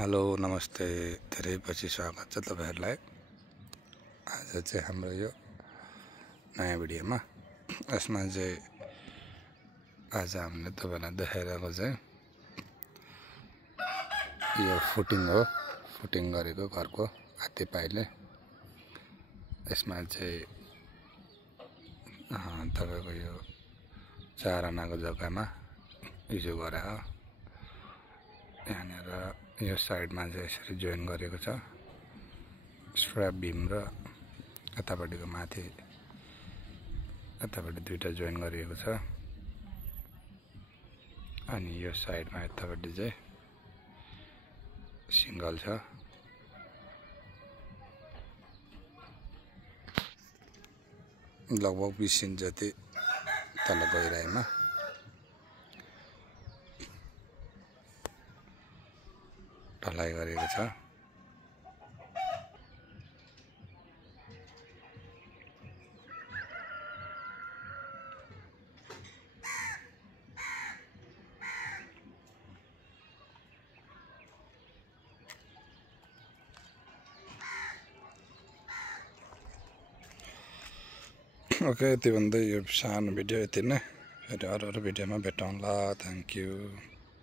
Hello नमस्ते, धेरै पछि स्वागत छ तपाईहरुलाई। आज चाहिँ हाम्रो यो नयाँ भिडियोमा यसमा चाहिँ आज हामीले तपाईलाई देखाइरहेको चाहिँ यो फुटिङ हो। फुटिङ गरेको घरको आधी पाइले यसमा चाहिँ तपाईको यो 4 आनाको जग्गामा हिजो गरायो। यहाँनिर यो साइडमा चाहिँ यसरी जोइन गरेको छ। स्ट्र्याप बीम र यतापट्टिको माथि यतापट्टि दुईटा जोइन गरिएको छ। अनि यो साइडमा यतापट्टि चाहिँ सिंगल छ। लगभग 20 इन्च जति तल गहिराइमा ढलाइ गरेको छ। ओके, त्यो भन्दै यो सानो भिडियो यति नै। फेरि अरू भिडियोमा भेटौँला। Thank you.